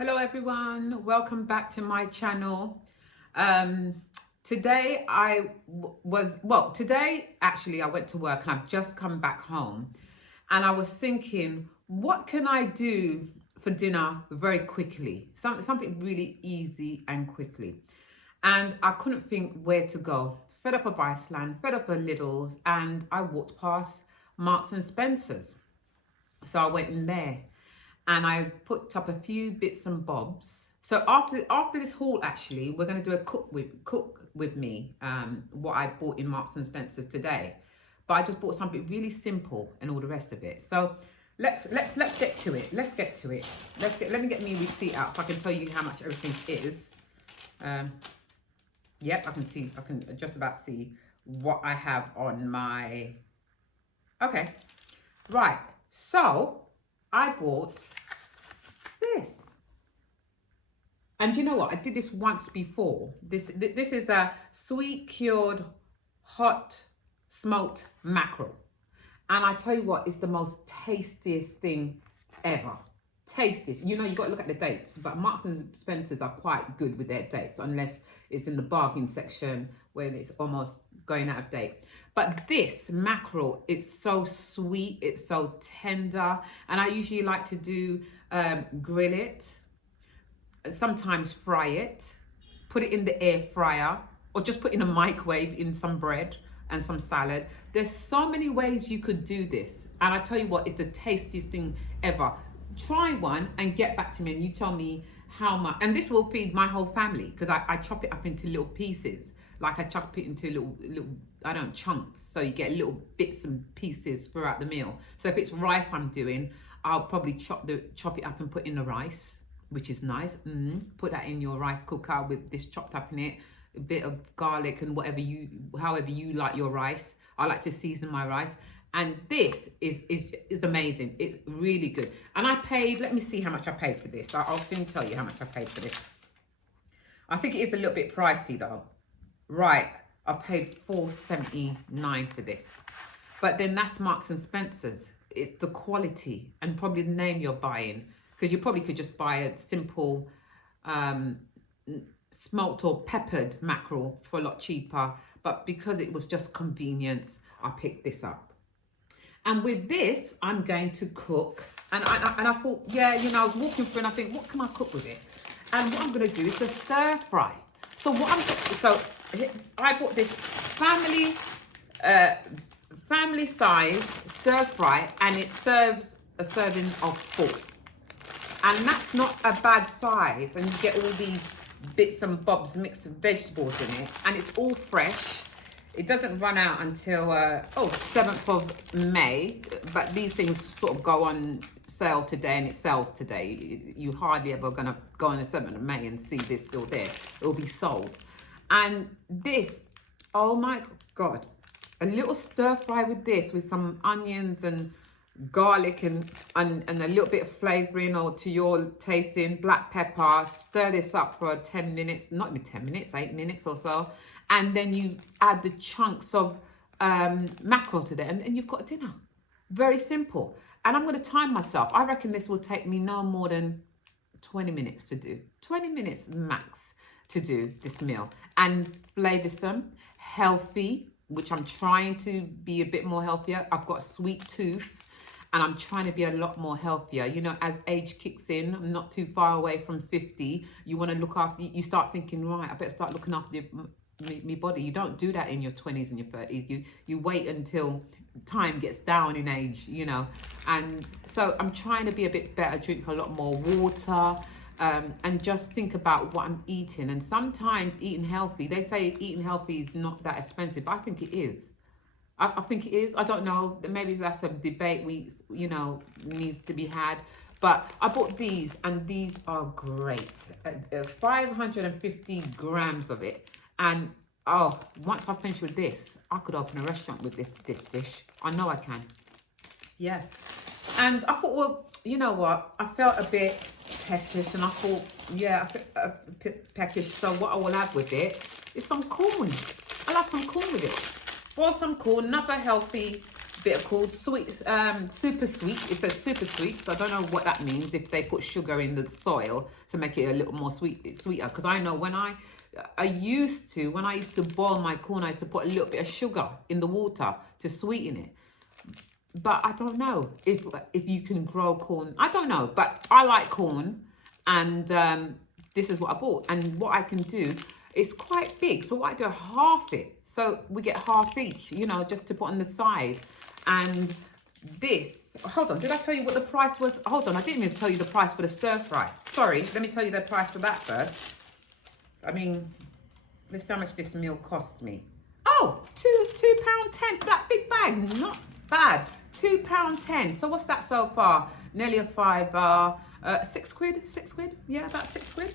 Hello everyone, welcome back to my channel. Today actually I went to work and I've just come back home and I was thinking, what can I do for dinner very quickly? Something really easy and quickly. And I couldn't think where to go. Fed up of Iceland, fed up of Lidl's, and I walked past Marks and Spencer's. So I went in there and I put up a few bits and bobs. So after this haul, actually, we're going to do a cook with me, what I bought in Marks and Spencer's today. But I just bought something really simple and all the rest of it. So let's get to it. Let's get to it. Let me get my receipt out so I can tell you how much everything is. Yep, I can just about see what I have on my. Okay, right. So I bought this. And you know what? I did this once before. This is a sweet cured hot smoked mackerel. And I tell you what, it's the most tastiest thing ever. Tastiest. You know, you got to look at the dates, but Marks and Spencer's are quite good with their dates, unless it's in the bargain section when it's almost going out of date. But this mackerel, it's so sweet, it's so tender, and I usually like to do grill it, sometimes fry it, put it in the air fryer, or just put in a microwave in some bread and some salad. There's so many ways you could do this, and I tell you what, it's the tastiest thing ever. Try one and get back to me and you tell me how much, and this will feed my whole family because I chop it up into little pieces. Like I chop it into little chunks, so you get little bits and pieces throughout the meal. So if it's rice I'm doing, I'll probably chop it up and put in the rice, which is nice. Put that in your rice cooker with this chopped up in it, a bit of garlic and however you like your rice. I like to season my rice. And this is amazing. It's really good. And I paid, let me see how much I paid for this. I'll soon tell you how much I paid for this. I think it is a little bit pricey though. Right, I paid $4.79 for this. But then that's Marks and Spencer's. It's the quality and probably the name you're buying. Because you probably could just buy a simple smoked or peppered mackerel for a lot cheaper. But because it was just convenience, I picked this up. And with this, I'm going to cook. And I thought, yeah, you know, I was walking through and I think, what can I cook with it? And what I'm going to do is a stir fry. So I bought this family size stir fry, and it serves a serving of 4. And that's not a bad size, and you get all these bits and bobs, mixed vegetables in it, and it's all fresh. It doesn't run out until 7th of May, but these things sort of go on sale today, and it sells today. You hardly ever gonna go on the 7th of May and see this still there. It will be sold. And this, oh my God, a little stir fry with this, with some onions and garlic and a little bit of flavoring or to your tasting, black pepper. Stir this up for 10 minutes, not even 10 minutes, 8 minutes or so. And then you add the chunks of mackerel to that, and you've got dinner. Very simple. And I'm going to time myself. I reckon this will take me no more than 20 minutes to do. 20 minutes max to do this meal. And flavoursome, healthy, which I'm trying to be a bit more healthier. I've got a sweet tooth and I'm trying to be a lot more healthier. You know, as age kicks in, I'm not too far away from 50. You want to look after, you start thinking, right, I better start looking after my body. You don't do that in your 20s and your 30s. You wait until time gets down in age, you know. And so I'm trying to be a bit better, drink a lot more water, and just think about what I'm eating. And sometimes eating healthy, they say eating healthy is not that expensive, but I think it is. I think it is. I don't know, maybe that's a debate needs to be had. But I bought these, and these are great. 550 grams of it. And oh, once I finish with this, I could open a restaurant with this dish. I know I can. Yeah. And I thought, well, you know what? I felt a bit peckish, and I thought, yeah, a bit peckish. So what I will have with it is some corn. I'll have some corn with it. Boil some corn, another healthy bit called sweet, super sweet. It says super sweet, so I don't know what that means, if they put sugar in the soil to make it a little more sweeter. Because I know when I used to boil my corn, I used to put a little bit of sugar in the water to sweeten it. But I don't know if you can grow corn. I don't know, but I like corn, and this is what I bought. And what I can do, it's quite big, so what I do, I half it. So we get half each, you know, just to put on the side. And this, hold on, did I tell you what the price was? Hold on, I didn't even tell you the price for the stir fry. Sorry, let me tell you the price for that first. I mean, let's see how much this meal cost me. Oh, £2.10 for that big bag. Not bad. £2.10. So what's that so far? Nearly a fiver. 6 quid? 6 quid? Yeah, about 6 quid.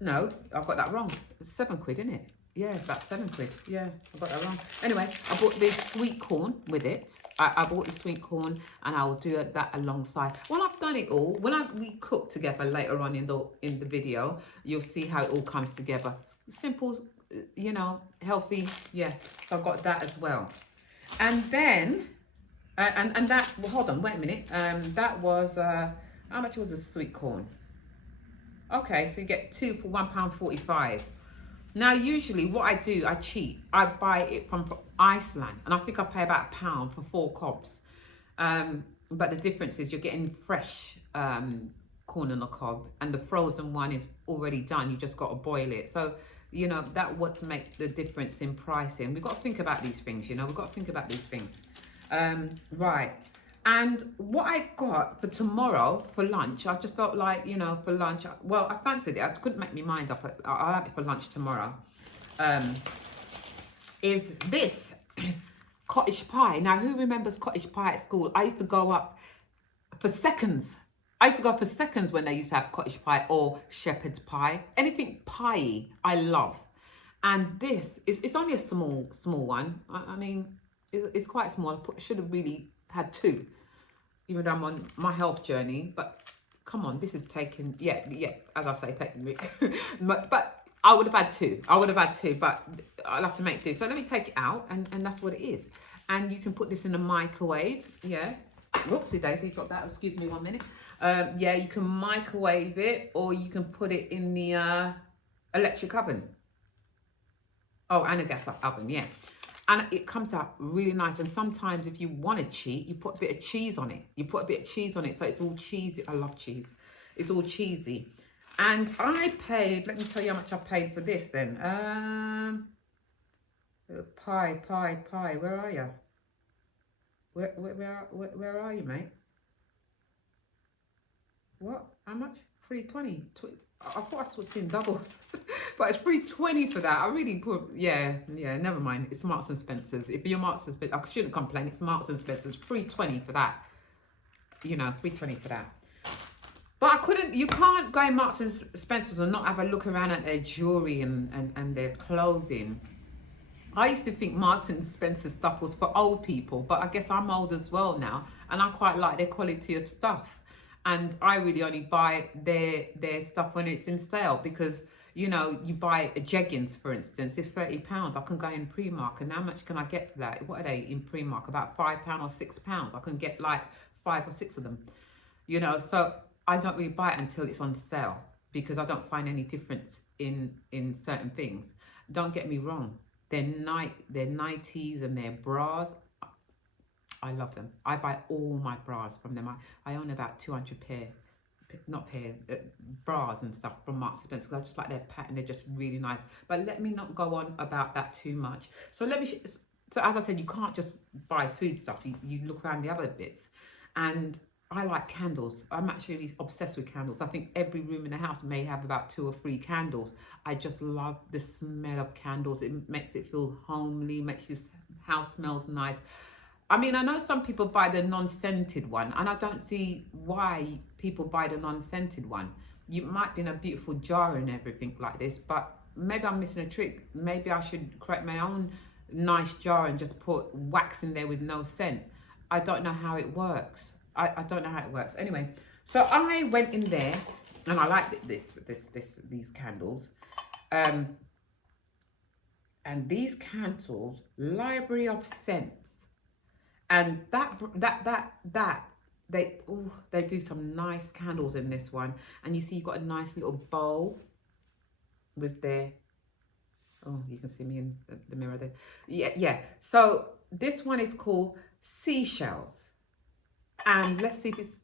No, I've got that wrong. It's 7 quid, isn't it? Yeah, it's about 7 quid. Yeah, I got that wrong. Anyway, I bought this sweet corn with it. I bought the sweet corn, and I will do that alongside. When I've done it all, when we cook together later on in the video, you'll see how it all comes together. Simple, you know, healthy. Yeah, so I've got that as well. And then, and that, well, hold on, wait a minute. That was, how much was the sweet corn? Okay, so you get 2 for £1.45. Now, usually what I do, I cheat. I buy it from Iceland, and I think I pay about £1 for 4 cobs. But the difference is you're getting fresh corn on the cob, and the frozen one is already done. You just got to boil it. So, you know, that what's make the difference in pricing. We've got to think about these things, you know. We've got to think about these things. Right. And what I got for tomorrow for lunch, I just felt like, you know, for lunch, well, I fancied it. I couldn't make my mind up. I'll have it for lunch tomorrow. Is this cottage pie. Now, who remembers cottage pie at school? I used to go up for seconds. I used to go up for seconds when they used to have cottage pie or shepherd's pie. Anything pie I love. And this, it's only a small one. I mean, it's quite small. I should have really had 2. Even though I'm on my health journey, but come on, this is taking, yeah, as I say, taking me. but I would have had 2. But I'll have to make do. So let me take it out, and that's what it is. And you can put this in the microwave, yeah. Whoopsie daisy, drop that, excuse me 1 minute. Yeah, you can microwave it, or you can put it in the electric oven. Oh, and a gas oven, yeah. And it comes out really nice. And sometimes if you want to cheat, you put a bit of cheese on it. So it's all cheesy. I love cheese. It's all cheesy. And I paid, let me tell you how much I paid for this then. Pie. Where are you? Where are you, mate? What? How much? $3.20. I thought I was seeing doubles, but it's $3.20 for that. I really put, yeah, never mind. It's Marks and Spencer's. If you're Marks and Spencer's, I shouldn't complain. It's Marks and Spencer's. $3.20 for that. You know, $3.20 for that. But you can't go in Marks and Spencer's and not have a look around at their jewelry and their clothing. I used to think Marks and Spencer's stuff was for old people, but I guess I'm old as well now, and I quite like their quality of stuff. And I really only buy their stuff when it's in sale, because, you know, you buy a jeggings, for instance, it's £30. I can go in Primark, and how much can I get for that? What are they in Primark? About £5 or £6. I can get like 5 or 6 of them, you know. So I don't really buy it until it's on sale, because I don't find any difference in certain things. Don't get me wrong, their nighties and their bras, I love them. I buy all my bras from them. I own about 200 bras and stuff from Marks and Spencer, because I just like their pattern. They're just really nice. But let me not go on about that too much. So so as I said, you can't just buy food stuff. You look around the other bits. And I like candles. I'm actually obsessed with candles. I think every room in the house may have about 2 or 3 candles. I just love the smell of candles. It makes it feel homely, makes your house smells nice. I mean, I know some people buy the non-scented one, and I don't see why people buy the non-scented one. You might be in a beautiful jar and everything like this, but maybe I'm missing a trick. Maybe I should create my own nice jar and just put wax in there with no scent. I don't know how it works. I don't know how it works. Anyway, so I went in there, and I like these candles. And these candles, Library of Scents. And they do some nice candles in this one. And you see you've got a nice little bowl with their, oh, you can see me in the mirror there. Yeah. So this one is called Seashells. And let's see if it's,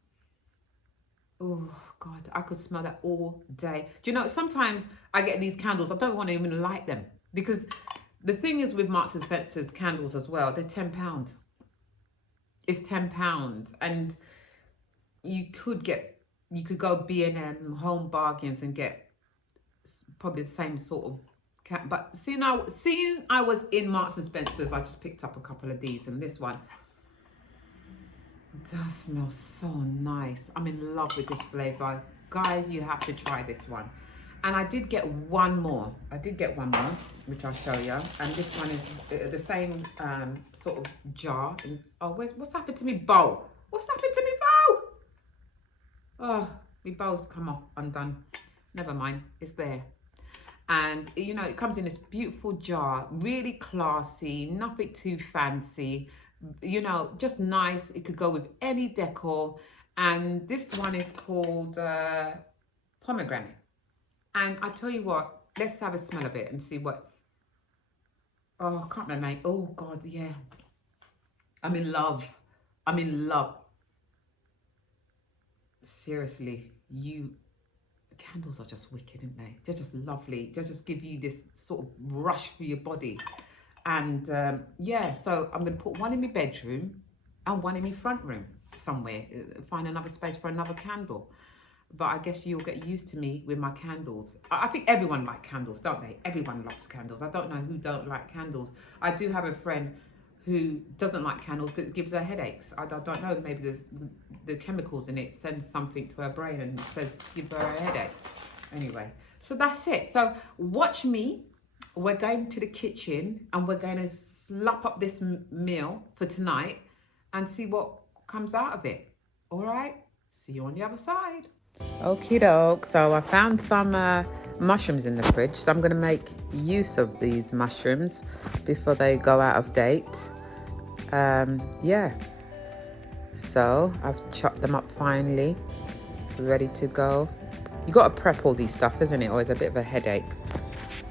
oh God, I could smell that all day. Do you know, sometimes I get these candles, I don't want to even light them, because the thing is with Marks and Spencer's candles as well, they're £10. It's £10, and you could go B&M, Home Bargains, and get probably the same sort of but seeing I was in Marks and Spencer's, I just picked up a couple of these, and this one does smell so nice. I'm in love with this flavor, guys. You have to try this one. And I did get one more, which I'll show you. And this one is the same sort of jar. Oh, what's happened to me bowl? What's happened to me bowl? Oh, my bowl's come off undone. Never mind, it's there. And you know, it comes in this beautiful jar, really classy, nothing too fancy, you know, just nice. It could go with any decor. And this one is called pomegranate. And I tell you what, let's have a smell of it and see what, oh, I can't remember, mate. Oh God, yeah. I'm in love. Seriously, candles are just wicked, aren't they? They're just lovely. They just give you this sort of rush through your body. And yeah, so I'm going to put one in my bedroom and one in my front room somewhere. Find another space for another candle. But I guess you'll get used to me with my candles. I think everyone likes candles, don't they? Everyone loves candles. I don't know who don't like candles. I do have a friend who doesn't like candles because it gives her headaches. I don't know, maybe the chemicals in it sends something to her brain and says give her a headache. Anyway, so that's it. So watch me. We're going to the kitchen and we're going to slap up this meal for tonight and see what comes out of it. All right, see you on the other side. Okie doke, so I found some mushrooms in the fridge, so I'm going to make use of these mushrooms before they go out of date. Yeah, so I've chopped them up finely, ready to go. You got to prep all these stuff, isn't it? Or it's a bit of a headache.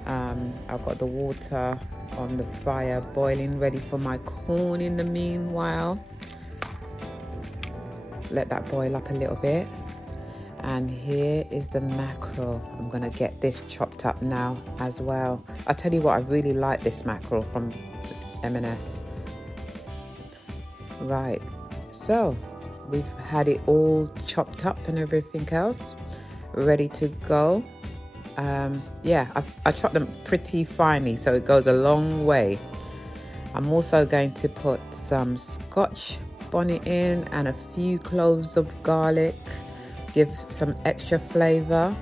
I've got the water on the fire boiling, ready for my corn in the meanwhile. Let that boil up a little bit. And here is the mackerel. I'm going to get this chopped up now as well. I tell you what, I really like this mackerel from M&S. Right, so we've had it all chopped up and everything else ready to go. Yeah, I chopped them pretty finely, so it goes a long way. I'm also going to put some Scotch bonnet in and a few cloves of garlic. Give some extra flavor.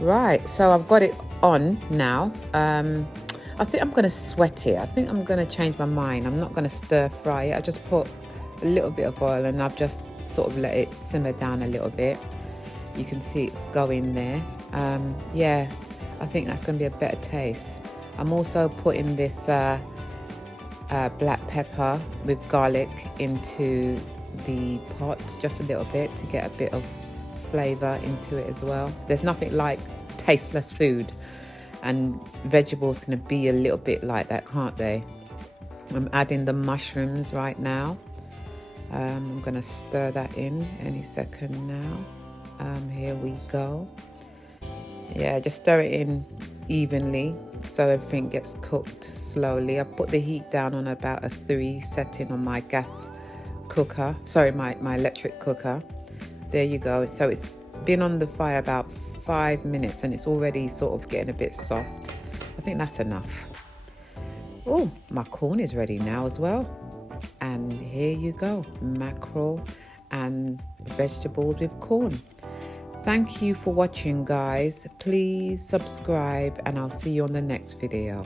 Right, so I've got it on now. I think I'm going to sweat it. I think I'm going to change my mind. I'm not going to stir fry it. I just put a little bit of oil and I've just sort of let it simmer down a little bit. You can see it's going there. Yeah, I think that's going to be a better taste. I'm also putting this black pepper with garlic into the pot, just a little bit, to get a bit of flavor into it as well. There's nothing like tasteless food, and vegetables can be a little bit like that, can't they? I'm adding the mushrooms right now. I'm gonna stir that in any second now. Here we go. Yeah, just stir it in evenly so everything gets cooked slowly. I put the heat down on about a 3 setting on my gas cooker, sorry, my electric cooker. There you go. So it's been on the fire about 5 minutes and it's already sort of getting a bit soft. I think that's enough. Oh, my corn is ready now as well. And here you go, mackerel and vegetables with corn. Thank you for watching, guys. Please subscribe and I'll see you on the next video.